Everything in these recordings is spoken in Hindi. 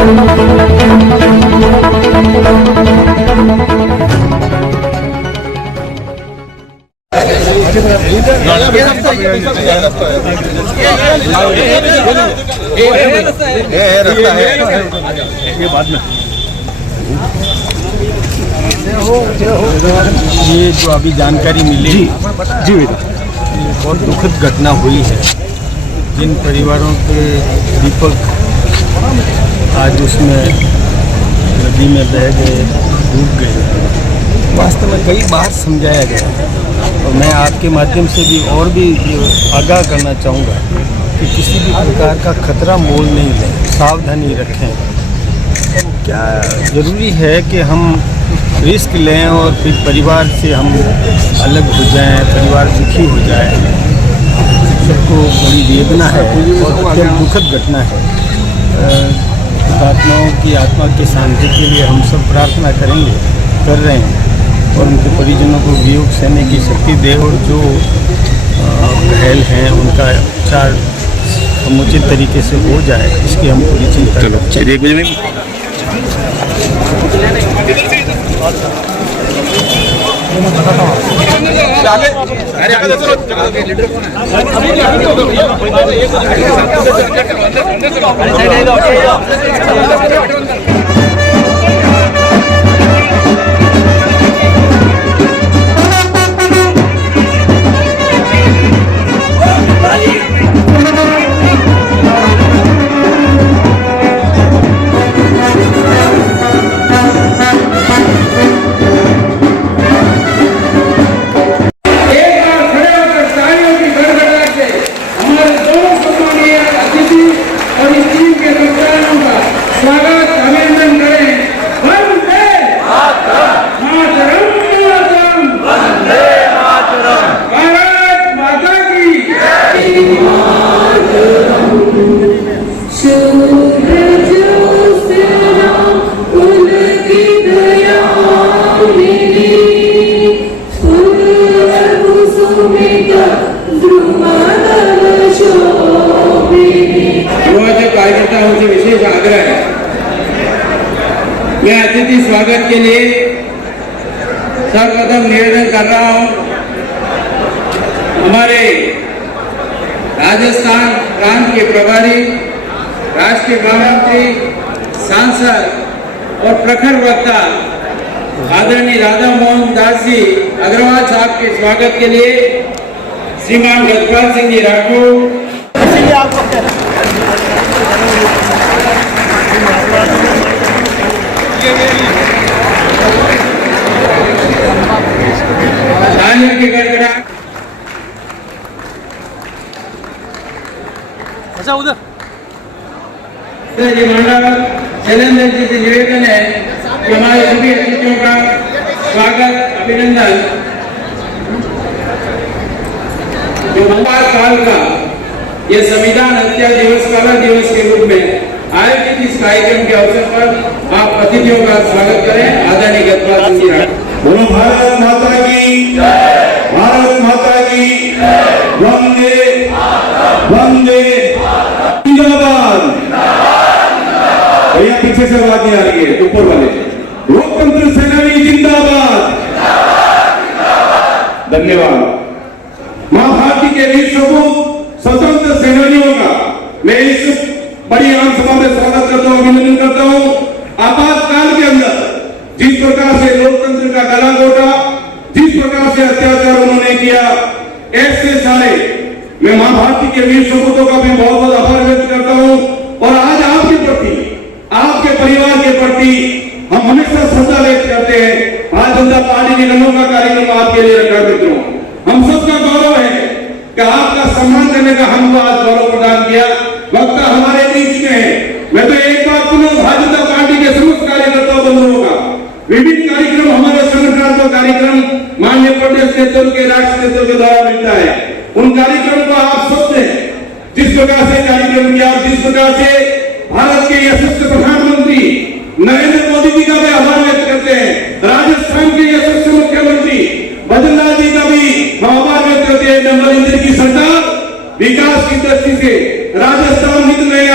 ये जो अभी जानकारी मिली जी बेटा, बहुत दुखद घटना हुई है। जिन परिवारों के दीपक आज उसमें नदी में बह गए, डूब गए, वास्तव में कई बार समझाया गया। और मैं आपके माध्यम से भी और भी आगाह करना चाहूँगा कि किसी भी प्रकार का खतरा मोल नहीं लें, सावधानी रखें। क्या ज़रूरी है कि हम रिस्क लें और फिर परिवार से हम अलग हो जाएं, परिवार दुखी हो जाए। सबको बड़ी वेदना है और अत्यंत दुखद घटना है। आत्माओं की आत्मा के शांति के लिए हम सब प्रार्थना करेंगे, कर रहे हैं, और उनके परिजनों को वियोग सहने की शक्ति दे और जो घायल हैं उनका उपचार समुचित तरीके से हो जाए, इसकी हम पूरी चिंता करें। कार्यकर्ताओं से विशेष आग्रह है, मैं अतिथि स्वागत के लिए सर्वप्रथम निवेदन कर रहा हूं, हमारे राजस्थान प्रांत के प्रभारी, राष्ट्रीय महामंत्री, सांसद और प्रखर वक्ता आदरणीय राधा मोहन दास जी अग्रवाल साहब के स्वागत के लिए श्रीमान गजपाल सिंह जी राठौर, के गड़गड़ाहट उधर मंडल शैलेंद्र जी से निवेदन है कि हमारे सभी अतिथियों का स्वागत, अभिनंदन। जो मंगल काल का यह संविधान हत्या दिवस काला दिवस के रूप में आयोजित इस कार्यक्रम के अवसर पर आप अतिथियों का स्वागत करें। आदरणीय गजपाल सिंह जी राठौर। बोलो भारत माता की जय, भारत माता की जय, वंदे वंदे जिंदाबाद। भैया पीछे से आवाज नहीं आ रही है, ऊपर वाले। लोकतंत्र सेनानी जिंदाबाद। धन्यवाद। मां भारती के वीर सपूत स्वतंत्र सेनानियों का मैं इस बड़ी आम सभा में स्वागत करता हूं, अभिनंदन करता हूं। आपातकाल के अंदर जिस प्रकार से लोकतंत्र का गला घोटा, जिस प्रकार से अत्याचार उन्होंने किया, ऐसे सारे मैं मां भारती के वीर सपूतों का भी बहुत बहुत आभार व्यक्त करता हूं। और आज आपके प्रति, आपके परिवार के प्रति हम हमेशा श्रद्धा व्यक्त करते हैं। भारतीय जनता पार्टी ने नमो का कार्यक्रम आपके लिए रखा। मित्रों, हम सबका गौरव है कि आपका सम्मान करने का हमको आज गौरव प्रदान किया। वक्ता हमारे बीच में है। मैं तो एक बार पुनः भारतीय जनता पार्टी के समस्त कार्यकर्ताओं बंधुओं का विभिन्न कार्यक्रम, हमारे संगठनात्मक कार्यक्रम माननीय प्रदेश नेतृत्व के, राष्ट्रीय नेतृत्व के द्वारा मिलता है। उन कार्यक्रम को आप सबने जिस प्रकार से कार्यक्रम किया, जिस प्रकार से भारत के यशस्वी प्रधानमंत्री नरेंद्र मोदी जी का भी आभार व्यक्त करते हैं, राजस्थान के यशस्वी मुख्यमंत्री बद्रीनाथ जी का भी हम आभार व्यक्त करते हैं। नंबर इंद्र की सरकार विकास की दृष्टि से राजस्थान नित नए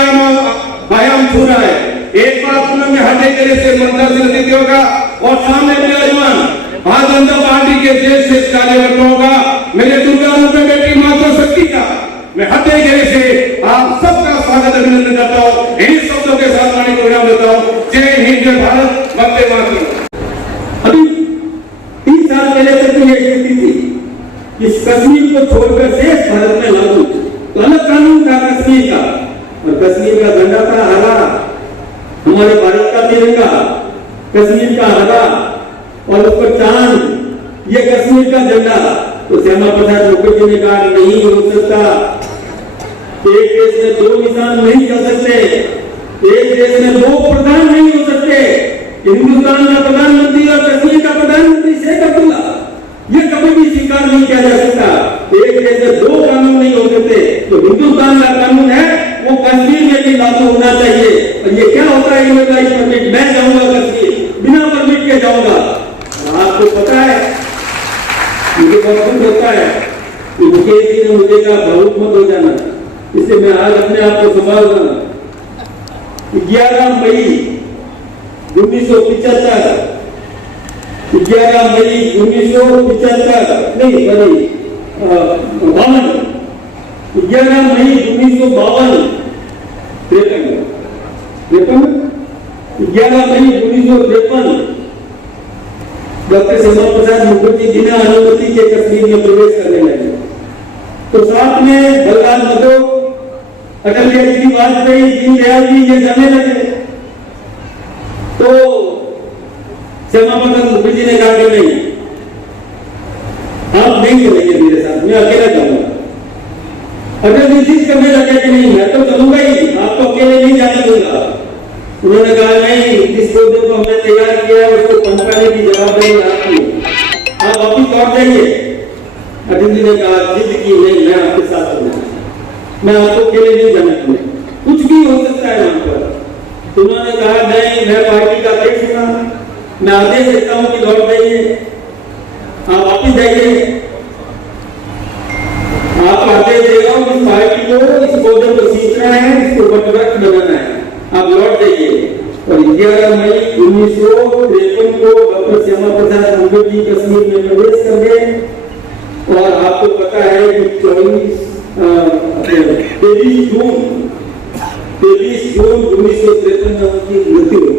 आयाम छू रहा है। एक बार पुनः में हटे गले से मंत्र से नतीजे होगा और सामने विराजमान भारतीय जनता पार्टी के ज्येष्ठ कार्यकर्ताओं का मेरे दुर्गा रूप में बेटी माता शक्ति का मैं हटे गले से आप सबका स्वागत अभिनंदन करता हूँ। इन्हीं शब्दों के साथ वाणी प्रोग्राम देता हूँ। जय हिंद, जय भारत, वंदे मातरम। अभी 30 साल पहले तक तो ये स्थिति थी इस कश्मीर को छोड़कर शेष भारत में लागू तो अलग कानून था कश्मीर का, और कश्मीर का झंडा था हरा, हमारे भारत का तिरंगा कश्मीर का हरा और उस पर चांद, ये कश्मीर का झंडा। तो श्यामा प्रसाद मुखर्जी ने कहा नहीं हो सकता, एक देश में दो निशान नहीं चल सकते, एक देश में दो प्रधान नहीं हो सकते। हिंदुस्तान का प्रधानमंत्री और कश्मीर का प्रधानमंत्री शेख अब्दुल्ला, ये कभी भी स्वीकार नहीं किया जा सकता। एक देश में दो कानून नहीं हो सकते, तो हिंदुस्तान का कानून है वो कश्मीर में भी लागू होना चाहिए। और ये क्या होता है इनवाइट परमिट, मैं जाऊंगा कश्मीर बिना परमिट के जाऊंगा। आपको पता है मुझे बहुत दुख होता है कि मुकेश जी ने मुझे कहा बहुत मत हो जाना, इसलिए मैं आज अपने आप को संभाल रहा हूं। 11 मई 1975 11 मई 1975 नहीं सॉरी 52 11 मई 1952 11 मई 1953 डॉक्टर श्यामा प्रसाद मुखर्जी बिना अनुमति के कश्मीर में प्रवेश करने लगे। तो साथ में बलराज मधो, अटल बिहारी वाजपेयी, दीनदयाल जी ये जाने लगे। तो श्यामा प्रसाद मुखर्जी ने कहा कि नहीं, आप नहीं चलेंगे मेरे साथ, मैं अकेला जाऊंगा। अटल जी जिद करने लगे कि नहीं मैं तो चलूंगा ही, आपको अकेले नहीं जाने दूंगा। उन्होंने कहा नहीं, जिस पौधे को हमने तैयार किया है उसको पनपाने की जवाबदारी आपकी है, आप वापिस लौट जाइए। अटल जी ने कहा जिद की नहीं, मैं आपके साथ चलूंगा, मैं आपको अकेले नहीं जाने दूंगा, कुछ भी हो सकता है वहां पर। उन्होंने कहा नहीं, मैं पार्टी का अध्यक्ष हूं, मैं आदेश देता हूं कि लौट जाइए, आप वापिस जाइए। आप आदेश दे रहा हूं इस पार्टी को, इस पौधे को सींचना है, इसको वटवृक्ष बनाना है, आप लौट जाइए। और 11 मई 1953 को डॉक्टर श्यामा प्रसाद मुखर्जी कश्मीर में प्रवेश कर गए। और आपको पता है कि 23 जून 1953 में उनकी मृत्यु हुई।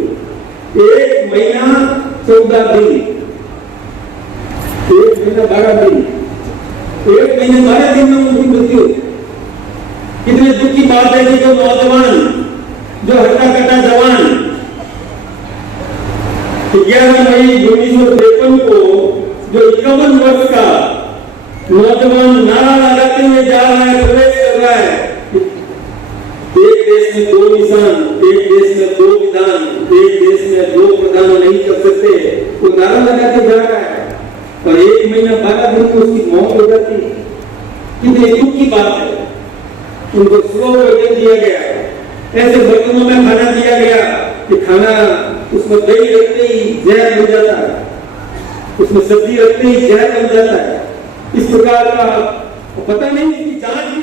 1 महीना 14 दिन, 1 महीना 12 दिन, 1 महीने 12 दिन में उनकी मृत्यु हुई। कितने दुख की बात है कि जो नौजवान, जो हट्टा कट्टा जवान 11 मई 1953 को जो 51 वर्ष का नौजवान नारा लगाते हुए जा रहा है, प्रवेश कर रहा है, एक देश में दो निशान, एक देश में दो विधान, एक देश में दो प्रधान नहीं कर सकते, वो नारा लगा के जा रहा है। और 1 महीना 12 दिन में उसकी मौत हो जाती है। कितने दुख की बात है। उनको स्लो पॉइजन दिया गया, ऐसे बर्तनों में खाना दिया गया कि खाना उसमें दही रखते ही जहर बन जाता है, उसमें सब्जी रखते ही जहर बन जाता है। इस प्रकार का पता नहीं, इसकी जांच भी